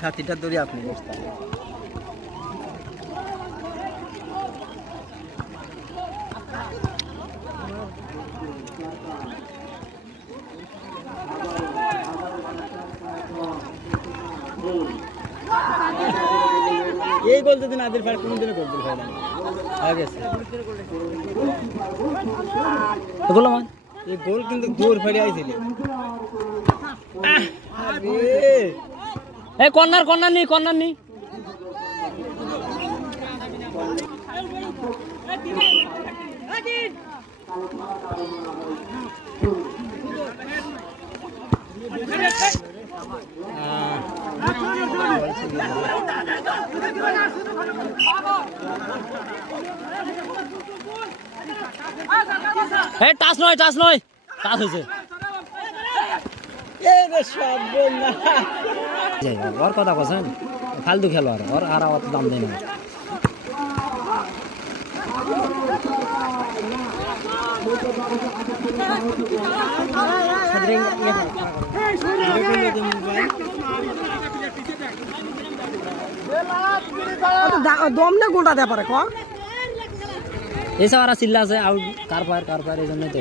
ছাতিটা ধরে আপনি বসতে এই গোল যদি নাদির ভাই কোন দিনে গোল ভাই না আগে এগুলো মান এই গোল কিন্তু দূর ফেলে আইছিল আরে এই কর্নার নি এই টাচ নয় টাচ হয়েছে ওর কথা বলছেন ফালতু খেলোয়াড় ওর আর অত দাম দেয় না দম না গোলটা দেয় পারে কম এইসব আর চিল্লা আছে আউট কার পায়ের এই জন্যই তো